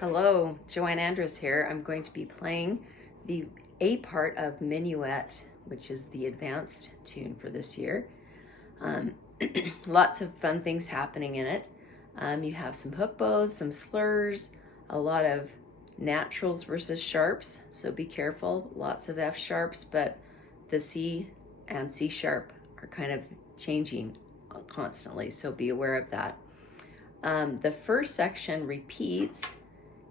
Hello, Joanne Andrews here. I'm going to be playing the A part of Minuet, which is the advanced tune for this year. Lots of fun things happening in it. You have some hook bows, some slurs, a lot of naturals versus sharps, so be careful. Lots of F sharps, but the C and C sharp are kind of changing constantly, so be aware of that. The first section repeats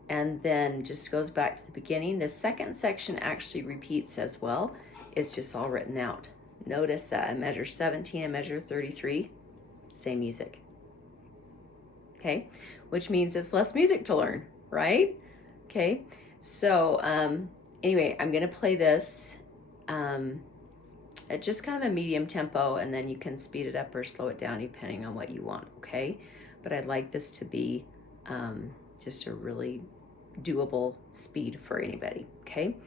and then just goes back to the beginning. The second section actually repeats as well. It's just all written out. Notice that at measure 17 and measure 33, same music. Okay, which means it's less music to learn, right? Okay, so anyway, I'm gonna play this at just kind of a medium tempo, and then you can speed it up or slow it down depending on what you want, okay? But I'd like this to be just a really doable speed for anybody, okay?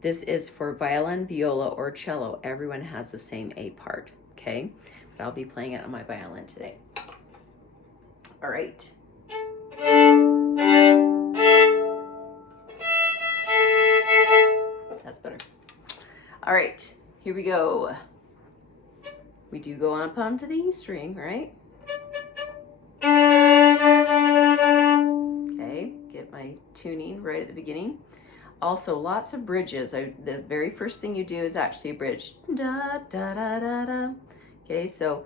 This is for violin, viola, or cello. Everyone has the same A part, okay? But I'll be playing it on my violin today. All right. That's better. All right, here we go. We do go up onto the E string, right? My tuning right at the beginning. Also, lots of bridges. The very first thing you do is actually a bridge. Da, da, da, da, da. Okay, so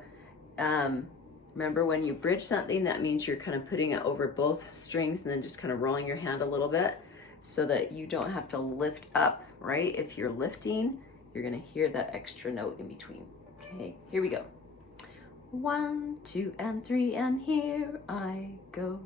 remember when you bridge something, that means you're kind of putting it over both strings and then just kind of rolling your hand a little bit so that you don't have to lift up, right? If you're lifting, you're gonna hear that extra note in between. Okay, here we go. 1, 2, and 3, and here I go.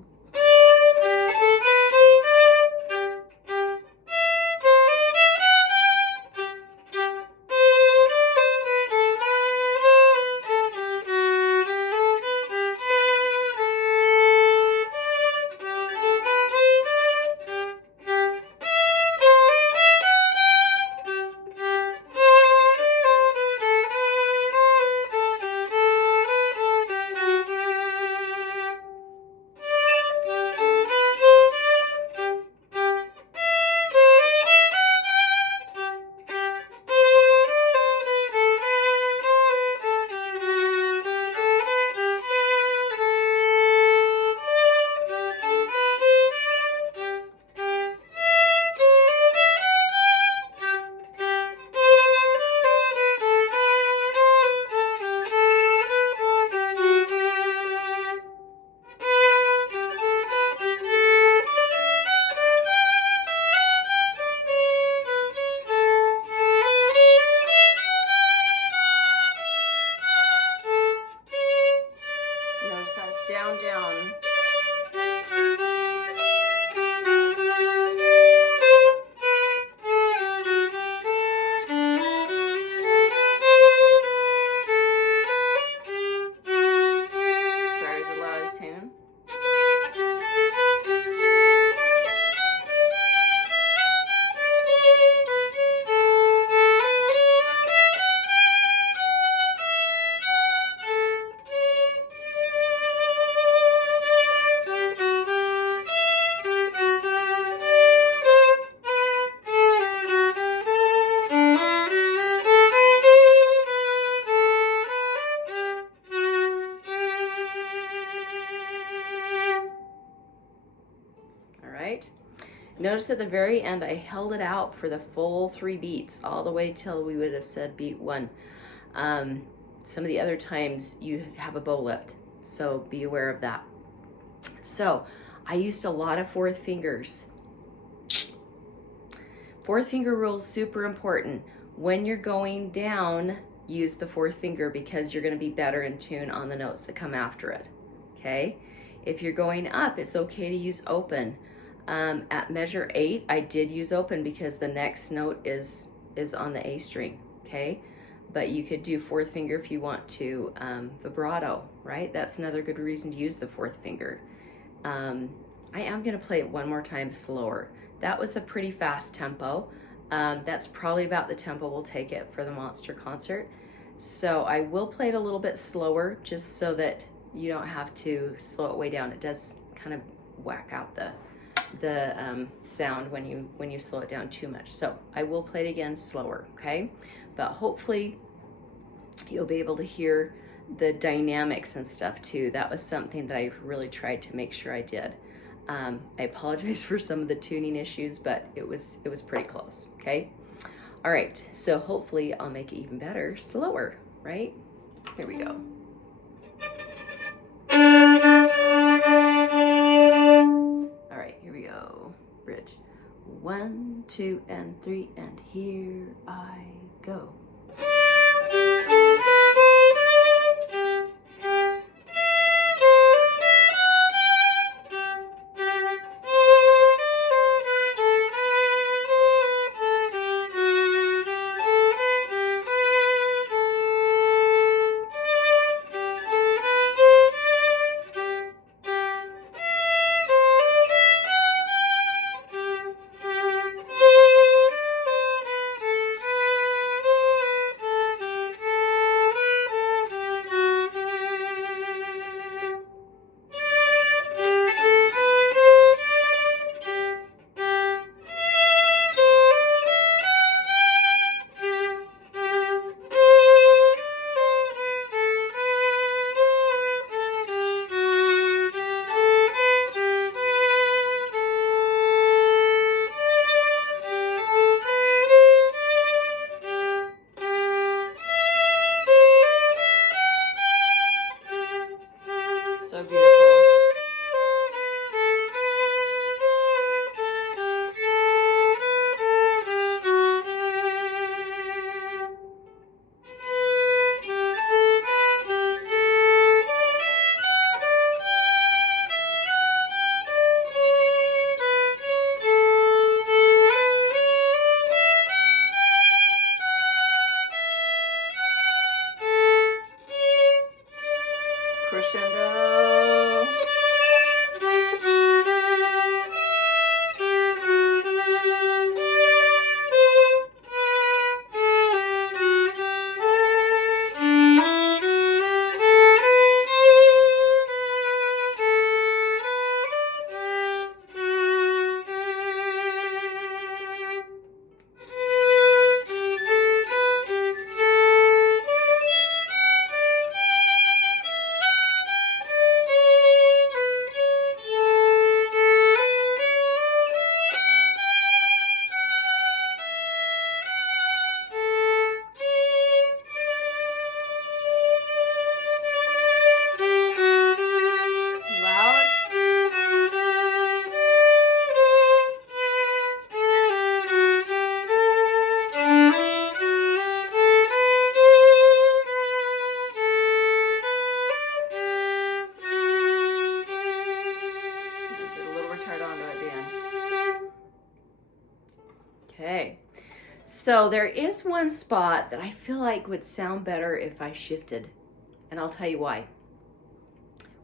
Down, down. Sorry, is it loud of tune? Notice at the very end, I held it out for the full 3 beats, all the way till we would have said beat 1. Some of the other times you have a bow lift, so be aware of that. So I used a lot of 4th fingers. 4th finger rule is super important. When you're going down, use the 4th finger because you're gonna be better in tune on the notes that come after it, okay? If you're going up, it's okay to use open. At measure 8, I did use open because the next note is on the A string, okay? But you could do 4th finger if you want to vibrato, right? That's another good reason to use the 4th finger. I am gonna play it one more time slower. That was a pretty fast tempo. That's probably about the tempo we'll take it for the monster concert. So I will play it a little bit slower just so that you don't have to slow it way down. It does kind of whack out the sound when you slow it down too much. So I will play it again slower, okay? But hopefully you'll be able to hear the dynamics and stuff too. That was something that I really tried to make sure I did. I apologize for some of the tuning issues, but it was pretty close, okay? All right, so hopefully I'll make it even better, slower, right? Here we go. All right, here we go. Bridge. 1, 2, and 3, and here I go. So beautiful. Crescendo. Okay, so there is one spot that I feel like would sound better if I shifted, and I'll tell you why.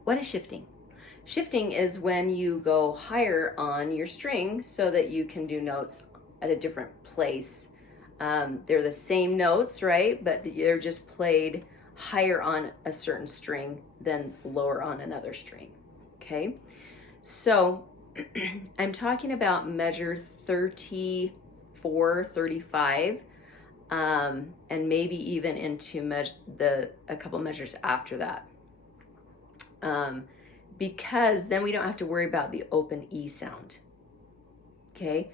What is shifting? Shifting is when you go higher on your string so that you can do notes at a different place. They're the same notes, right? But they're just played higher on a certain string than lower on another string, okay? So I'm talking about measure 34, 35, and maybe even into a couple measures after that. Because then we don't have to worry about the open E sound, okay?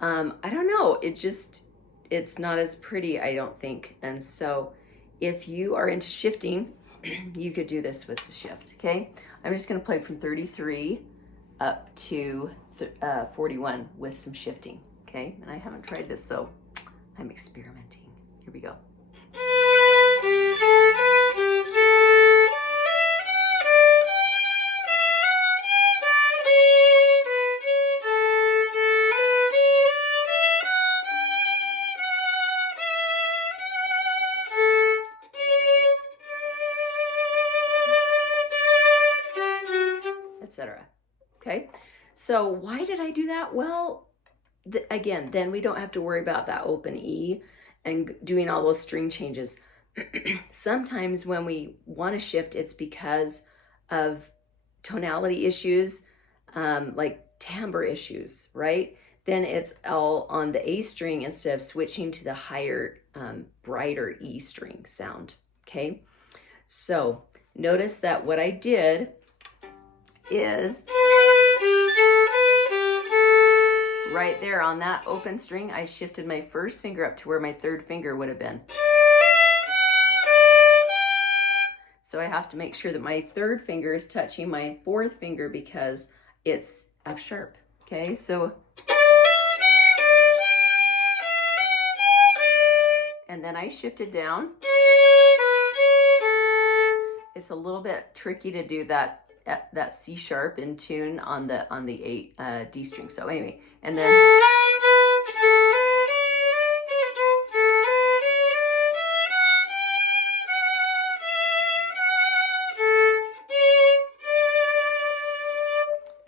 I don't know, it's not as pretty, I don't think. And so if you are into shifting, you could do this with the shift, okay? I'm just gonna play from 33 up to 41 with some shifting, okay? And I haven't tried this, so I'm experimenting. Here we go. Etc. Okay, so why did I do that? Well, again, then we don't have to worry about that open E and doing all those string changes. Sometimes when we want to shift, it's because of tonality issues, like timbre issues, right? Then it's all on the A string instead of switching to the higher, brighter E string sound, okay? So notice that what I did is right there on that open string, I shifted my first finger up to where my third finger would have been. So I have to make sure that my third finger is touching my fourth finger because it's F sharp, okay? So, and then I shifted down. It's a little bit tricky to do that C sharp in tune on the D string. So anyway, and then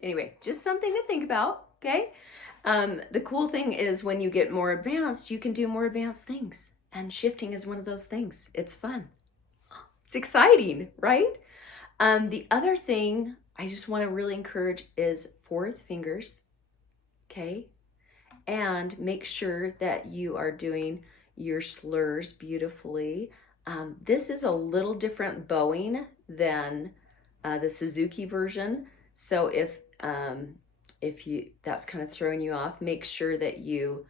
anyway, just something to think about, okay? The cool thing is when you get more advanced, you can do more advanced things. And shifting is one of those things. It's fun. It's exciting, right? The other thing I just want to really encourage is fourth fingers, okay? And make sure that you are doing your slurs beautifully. This is a little different bowing than the Suzuki version. So if that's kind of throwing you off, make sure that you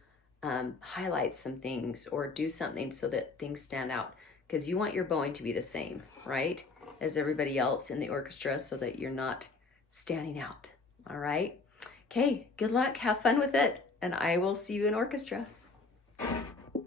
highlight some things or do something so that things stand out, because you want your bowing to be the same, right, as everybody else in the orchestra so that you're not standing out. All right? Okay, good luck. Have fun with it, and I will see you in orchestra.